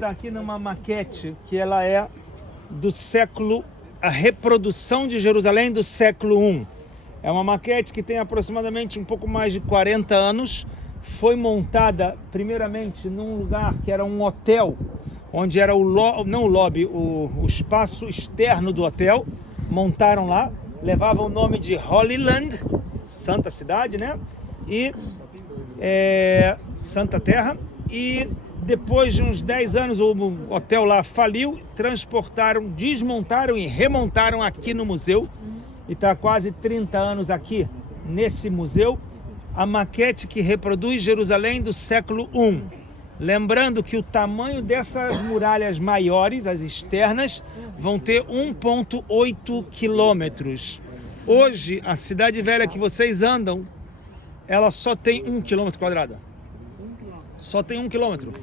Está aqui numa maquete que ela é do século, a reprodução de Jerusalém do século I. É uma maquete que tem aproximadamente um pouco mais de 40 anos. Foi montada primeiramente num lugar que era um hotel, onde era o espaço externo do hotel. Montaram lá, levava o nome de Holy Land, Santa Cidade, né? E Santa Terra. E depois de uns 10 anos o hotel lá faliu, desmontaram e remontaram aqui no museu. E está há quase 30 anos aqui nesse museu, a maquete que reproduz Jerusalém do século I. Lembrando que o tamanho dessas muralhas maiores, as externas, vão ter 1,8 quilômetros. Hoje, a cidade velha que vocês andam, ela só tem 1 quilômetro quadrado. Só tem 1 quilômetro.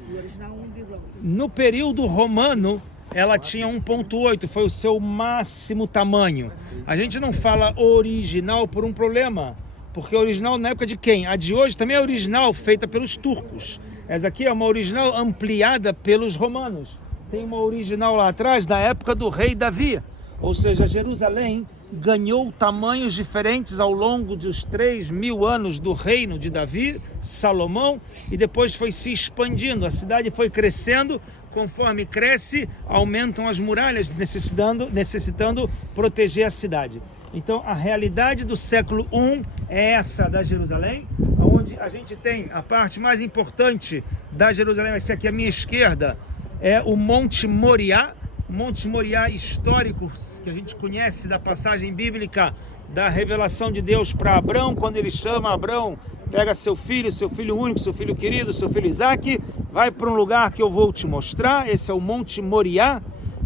No período romano, ela tinha 1,8, foi o seu máximo tamanho. A gente não fala original por um problema, porque original na época de quem? A de hoje também é original, feita pelos turcos. Essa aqui é uma original ampliada pelos romanos. Tem uma original lá atrás da época do rei Davi. Ou seja, Jerusalém ganhou tamanhos diferentes ao longo dos 3.000 anos do reino de Davi, Salomão, e depois foi se expandindo. A cidade foi crescendo. Conforme cresce, aumentam as muralhas, necessitando proteger a cidade. Então, a realidade do século I é essa da Jerusalém, onde a gente tem a parte mais importante da Jerusalém, vai ser aqui à minha esquerda, é o Monte Moriá. Monte Moriá histórico, que a gente conhece da passagem bíblica, da revelação de Deus para Abrão, quando ele chama Abrão, pega seu filho único, seu filho querido, seu filho Isaque, vai para um lugar que eu vou te mostrar. Esse é o Monte Moriá.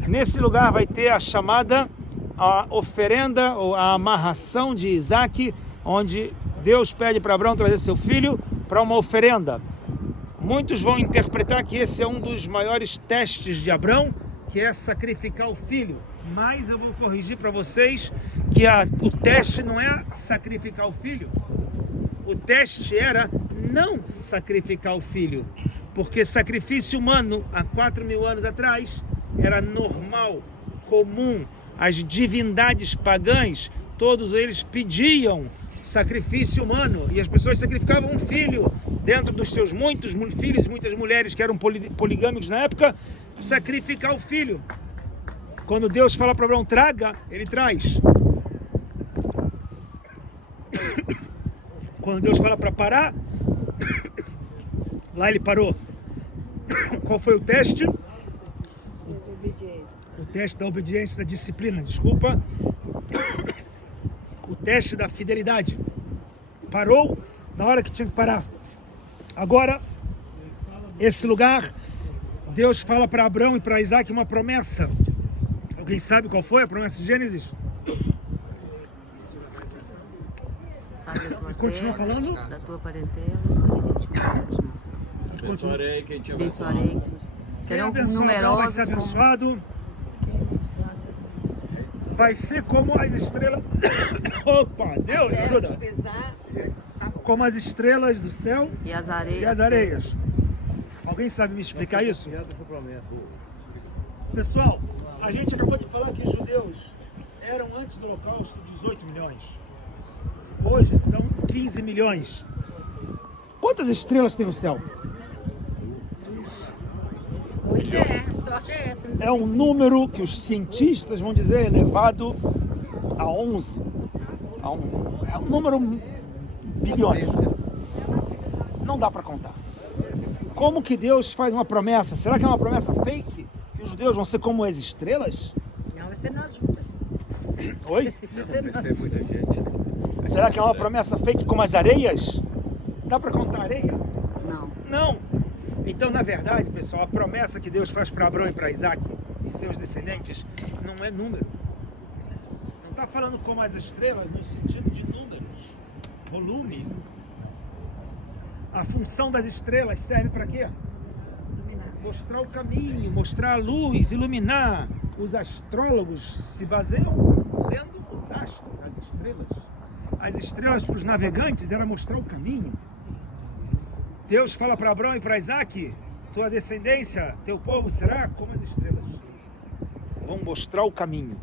Nesse lugar vai ter a chamada a oferenda ou a amarração de Isaque, onde Deus pede para Abrão trazer seu filho para uma oferenda. Muitos vão interpretar que esse é um dos maiores testes de Abrão, que é sacrificar o filho. Mas eu vou corrigir para vocês que o teste não é sacrificar o filho. O teste era não sacrificar o filho. Porque sacrifício humano, há 4.000 anos atrás, era normal, comum. As divindades pagãs, todos eles pediam sacrifício humano. E as pessoas sacrificavam um filho. Dentro dos seus muitos filhos, muitas mulheres que eram poligâmicos na época, sacrificar o filho. Quando Deus fala para Abraão, traga, ele traz. Quando Deus fala para parar, lá ele parou. Qual foi o teste? O teste da obediência, da disciplina, desculpa. O teste da fidelidade. Parou na hora que tinha que parar. Agora, esse lugar, Deus fala para Abraão e para Isaque uma promessa. Alguém sabe qual foi a promessa de Gênesis? Continua falando? Da tua parentela e abençoarei quem te abençoarei. Serão numerosos. Vai ser abençoado. Vai ser como as estrelas. Opa, Deus ajuda. Como as estrelas do céu e as areias. Alguém sabe me explicar isso? Pessoal, a gente acabou de falar que os judeus eram antes do Holocausto 18 milhões. Hoje são 15 milhões. Quantas estrelas tem no céu? Pois é, sorte é essa. É um número que os cientistas vão dizer elevado a 11. É um número bilhões. Não dá para contar. Como que Deus faz uma promessa? Será que é uma promessa fake? Que os judeus vão ser como as estrelas? Não, vai ser nós juntos. Oi? Vai ser nós. Será que é uma promessa fake como as areias? Dá para contar areia? Não. Não. Então, na verdade, pessoal, a promessa que Deus faz para Abraão e para Isaque e seus descendentes não é número. Não está falando como as estrelas no sentido de números, volume. A função das estrelas serve para quê? Mostrar o caminho, mostrar a luz, iluminar. Os astrólogos se baseiam vendo os astros, as estrelas. As estrelas para os navegantes era mostrar o caminho. Deus fala para Abraão e para Isaque tua descendência, teu povo será como as estrelas. Vão mostrar o caminho.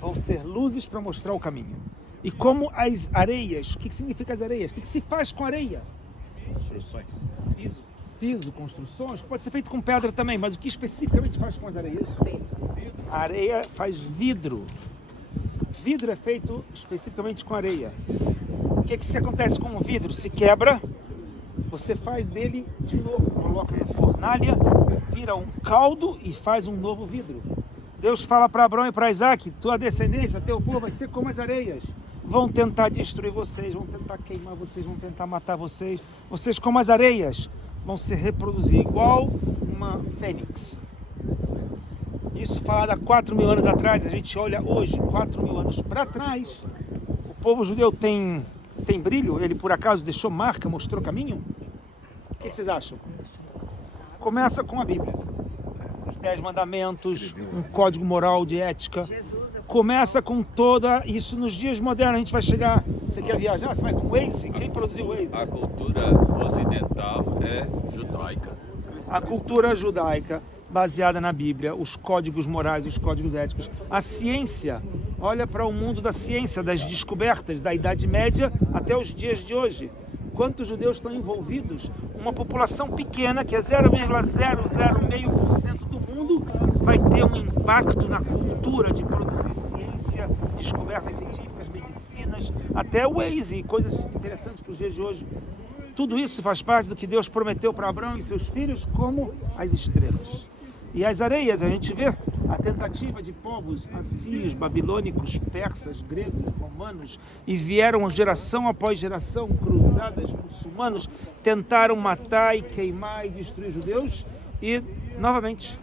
Vão ser luzes para mostrar o caminho. E como as areias, o que significa as areias? O que se faz com areia? Construções. Piso, construções, pode ser feito com pedra também, mas o que especificamente faz com as areias? A areia faz vidro. Vidro é feito especificamente com areia. O que se acontece com o vidro? Se quebra, você faz dele de novo, coloca na fornalha, vira um caldo e faz um novo vidro. Deus fala para Abraão e para Isaac, tua descendência, teu povo vai ser como as areias. Vão tentar destruir vocês, vão tentar queimar vocês, vão tentar matar vocês. Vocês como as areias vão se reproduzir igual uma fênix. Isso falado há 4.000 anos atrás, a gente olha hoje, 4.000 anos para trás. O povo judeu tem brilho? Ele por acaso deixou marca, mostrou caminho? O que vocês acham? Começa com a Bíblia. Os 10 mandamentos, um código moral de ética. Começa com toda isso nos dias modernos. A gente vai chegar. Você quer viajar? Você vai com o Waze? Quem produziu o Waze? A cultura ocidental é judaica. A cultura judaica, baseada na Bíblia, os códigos morais, os códigos éticos. A ciência, olha para o mundo da ciência, das descobertas, da Idade Média até os dias de hoje. Quantos judeus estão envolvidos? Uma população pequena, que é 0,005% do mundo, vai ter um impacto na cultura de produzir ciência, descobertas científicas, medicinas, até o Waze, coisas interessantes para os dias de hoje. Tudo isso faz parte do que Deus prometeu para Abraão e seus filhos, como as estrelas. E as areias, a gente vê a tentativa de povos assírios, babilônicos, persas, gregos, romanos, e vieram geração após geração, cruzadas, muçulmanos, tentaram matar e queimar e destruir judeus, e novamente,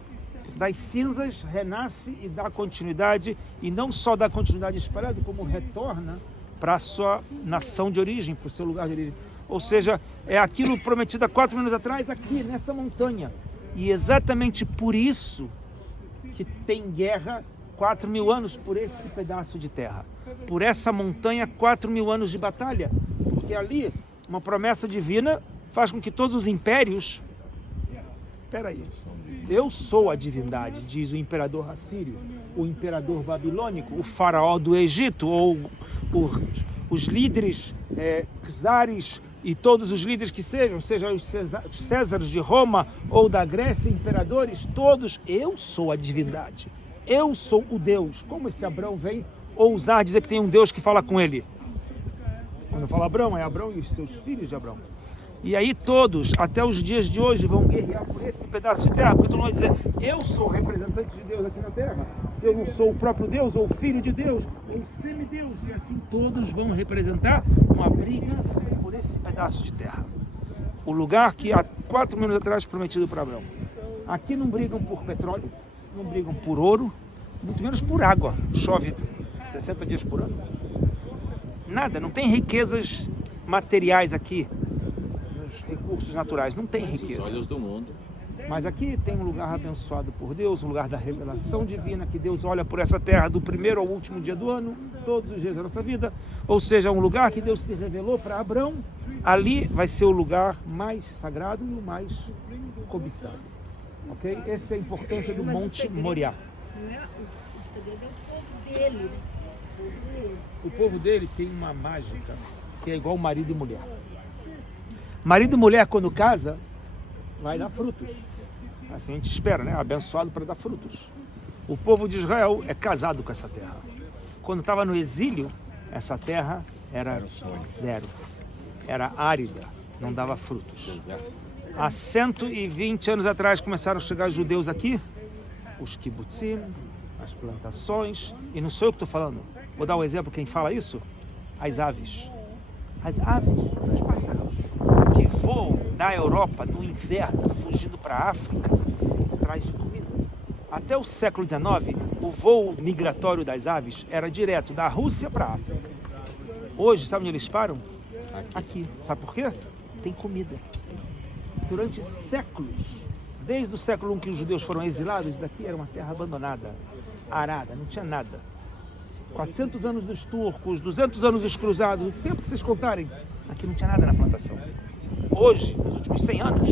das cinzas renasce e dá continuidade, e não só dá continuidade espalhada, como retorna para a sua nação de origem, para o seu lugar de origem. Ou seja, é aquilo prometido há 4.000 anos atrás, aqui nessa montanha. E exatamente por isso que tem guerra 4.000 anos por esse pedaço de terra. Por essa montanha, 4.000 anos de batalha. Porque ali, uma promessa divina faz com que todos os impérios... Espera aí. Eu sou a divindade, diz o imperador assírio, o imperador babilônico, o faraó do Egito, ou os líderes czares, e todos os líderes que sejam os Césares de Roma ou da Grécia, imperadores, todos, eu sou a divindade, eu sou o Deus. Como esse Abrão vem ousar dizer que tem um Deus que fala com ele? Quando fala Abrão, é Abrão e os seus filhos de Abrão. E aí todos, até os dias de hoje, vão guerrear por esse pedaço de terra, porque todo mundo vai dizer, eu sou o representante de Deus aqui na terra, se eu não sou o próprio Deus, ou filho de Deus, ou semideus, e assim todos vão representar uma briga por esse pedaço de terra. O lugar que há 4.000 anos atrás prometido para Abraão. Aqui não brigam por petróleo, não brigam por ouro, muito menos por água. Chove 60 dias por ano. Nada, não tem riquezas materiais aqui. Recursos naturais, não tem riqueza. Os olhos do mundo. Mas aqui tem um lugar abençoado por Deus, um lugar da revelação divina, que Deus olha por essa terra do primeiro ao último dia do ano, todos os dias da nossa vida. Ou seja, um lugar que Deus se revelou para Abrão. Ali vai ser o lugar mais sagrado e o mais cobiçado. Ok? Essa é a importância do Monte Moriá. O segredo é o povo dele, né? O povo dele tem uma mágica que é igual marido e mulher. Marido e mulher, quando casa, vai dar frutos. Assim a gente espera, né? Abençoado para dar frutos. O povo de Israel é casado com essa terra. Quando estava no exílio, essa terra era zero. Era árida, não dava frutos. Há 120 anos atrás começaram a chegar judeus aqui, os kibbutzim, as plantações, e não sou eu que estou falando. Vou dar um exemplo, quem fala isso? As aves. As aves, os pássaros, que voam da Europa no inverno, fugindo para a África, atrás de comida. Até o século XIX, o voo migratório das aves era direto da Rússia para a África. Hoje, sabe onde eles param? Aqui. Sabe por quê? Tem comida. Durante séculos, desde o século I que os judeus foram exilados, daqui era uma terra abandonada, arada, não tinha nada. 400 anos dos turcos, 200 anos dos cruzados, o tempo que vocês contarem, aqui não tinha nada na plantação. Hoje, nos últimos 100 anos,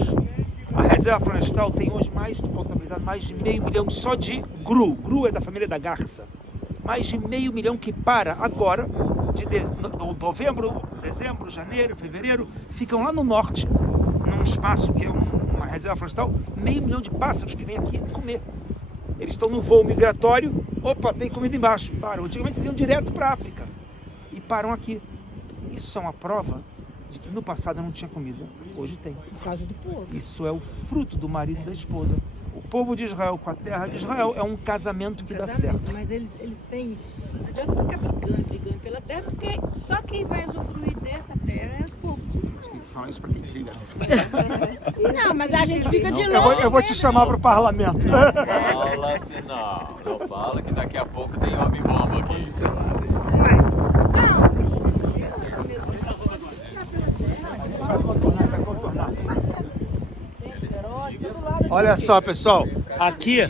A reserva florestal tem hoje contabilizado mais de 500 mil só de GRU. GRU é da família da garça. Mais de 500 mil que para agora, de novembro, dezembro, janeiro, fevereiro, ficam lá no norte, num espaço que é uma reserva florestal, 500 mil de pássaros que vêm aqui comer. Eles estão no voo migratório, opa, tem comida embaixo, param. Antigamente eles iam direto para a África e param aqui. Isso é uma prova de que no passado não tinha comida, hoje tem. Por causa do povo. Isso é o fruto do marido e da esposa. O povo de Israel com a terra de Israel é um casamento que dá certo. Mas eles têm... Não adianta ficar brigando pela terra, porque só quem vai usufruir dessa terra é o povo. Tem que falar isso para quem briga. Não, mas a gente fica de longe. Eu vou te chamar para o parlamento. Fala assim, não fala que daqui a pouco tem homem bomba aqui. Olha só, pessoal, aqui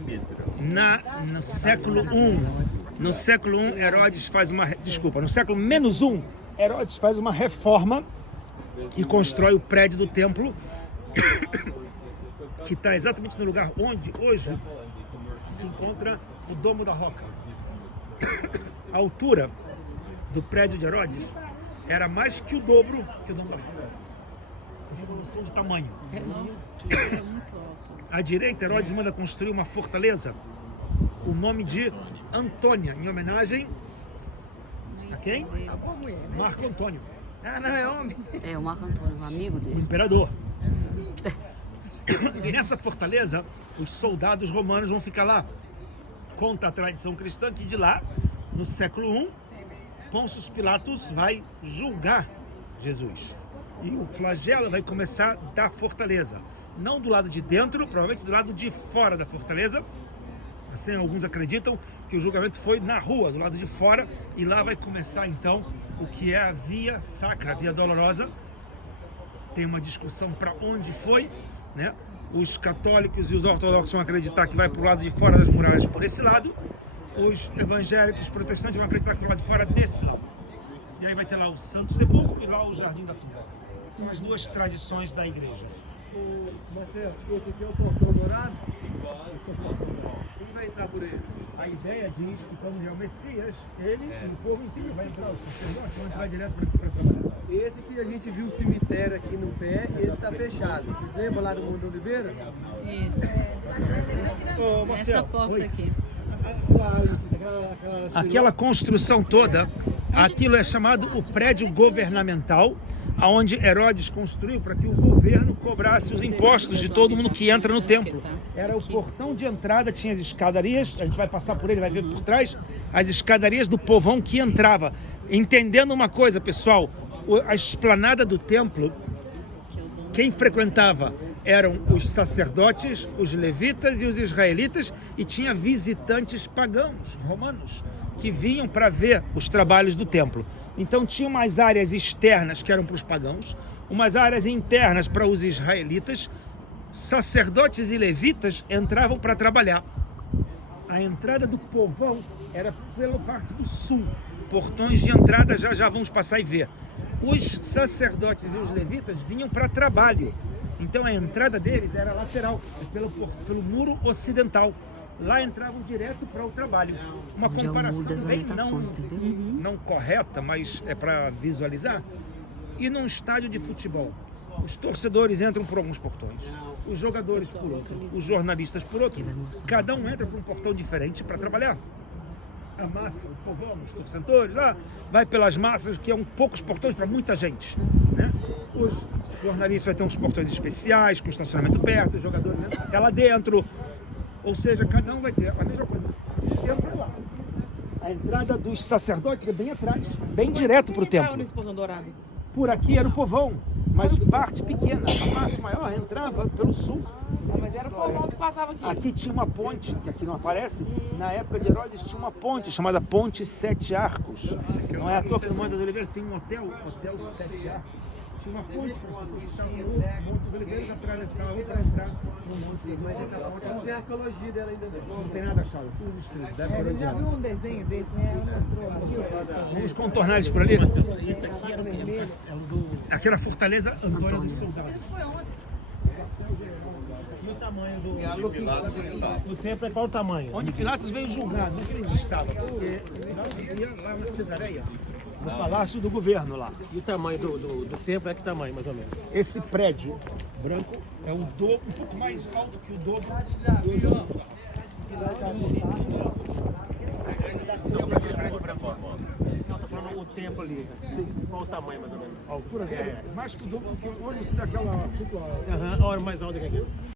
no século I, Herodes faz uma... Desculpa, no século -1, Herodes faz uma reforma e constrói o prédio do templo, que está exatamente no lugar onde hoje se encontra o Domo da Roca. A altura do prédio de Herodes era mais que o dobro que o Domo da Roca. Evolução de tamanho. À direita, Herodes manda construir uma fortaleza com o nome de Antônia, em homenagem a quem? Marco Antônio. Ah, não é homem? É, o Marco Antônio, um amigo O dele. imperador. Nessa fortaleza, os soldados romanos vão ficar lá. Conta a tradição cristã que de lá, no século I, Pôncio Pilatos vai julgar Jesus. E o flagelo vai começar da fortaleza. Não do lado de dentro, provavelmente do lado de fora da fortaleza. Assim, alguns acreditam que o julgamento foi na rua, do lado de fora. E lá vai começar então o que é a Via Sacra, a Via Dolorosa. Tem uma discussão para onde foi, né? Os católicos e os ortodoxos vão acreditar que vai para o lado de fora das muralhas por esse lado. Os evangélicos, os protestantes vão acreditar que vai para o lado de fora desse lado. E aí vai ter lá o Santo Sepulcro e lá o Jardim da Tumba. São as duas tradições da igreja. Marcelo, esse aqui é o portão dourado? Esse é o portão dourado. Quem vai entrar por ele? A ideia diz que quando vier o Messias, ele e o povo inteiro vai entrar, os sacerdotes vão entrar direto para trabalhar. Esse que a gente viu o cemitério aqui no pé, ele está fechado. Vocês lembram lá do Mundo Oliveira? Isso. Ô, Essa Marcelo, porta aqui. aquela construção toda, aquilo é chamado o prédio governamental, aonde Herodes construiu para que o governo cobrasse os impostos de todo mundo que entra no templo. Era o portão de entrada, tinha as escadarias, a gente vai passar por ele, vai ver por trás, as escadarias do povão que entrava. Entendendo uma coisa, pessoal, a esplanada do templo, quem frequentava eram os sacerdotes, os levitas e os israelitas, e tinha visitantes pagãos, romanos, que vinham para ver os trabalhos do templo. Então tinha umas áreas externas que eram para os pagãos, umas áreas internas para os israelitas. Sacerdotes e levitas entravam para trabalhar. A entrada do povão era pela parte do sul. Portões de entrada já vamos passar e ver. Os sacerdotes e os levitas vinham para trabalho. Então a entrada deles era lateral, pelo muro ocidental. Lá entravam direto para o trabalho. Uma comparação bem não correta, mas é para visualizar. E num estádio de futebol, os torcedores entram por alguns portões, os jogadores por outro, os jornalistas por outro. Cada um entra por um portão diferente para trabalhar. A massa, o povão, os torcedores, lá vai pelas massas, que é poucos portões para muita gente, né? Os jornalistas vão ter uns portões especiais, com estacionamento perto, os jogadores até lá dentro. Ou seja, cada um vai ter a mesma coisa. Entra lá. A entrada dos sacerdotes é bem atrás, bem direto para o templo. Nesse portão dourado? Por aqui era o povão, mas parte pequena. A parte maior entrava pelo sul. Mas era o povão que passava aqui. Aqui tinha uma ponte, que aqui não aparece. Na época de Herodes tinha uma ponte chamada Ponte Sete Arcos. Não é à toa que no Monte das Oliveiras tem um hotel Sete Arcos. Tinha uma ponte para as pessoas que estavam no Monte das Oliveiras atravessavam para entrar no Monte das Oliveiras. Não tem a arqueologia dela ainda não. Não tem nada achado, tudo destruído. Deve A gente já viu um desenho desse, né? Vamos contornar eles por ali. Esse aqui era o que? Era o do... Aquela fortaleza Antônio dos Soldados. o tamanho do templo é qual o tamanho? Onde Pilatos veio julgar, não que ele estava, porque Pilatos ia lá na Cesareia, no Palácio do Governo lá. E o tamanho do templo é que tamanho, mais ou menos? Esse prédio branco é um pouco mais alto que o dobro do outro. Não, tô falando o templo ali. Qual o tamanho, mais ou menos? A altura dele é mais que o dobro, porque hoje você dá aquela cúpula. Aham, a hora mais alta que aqui.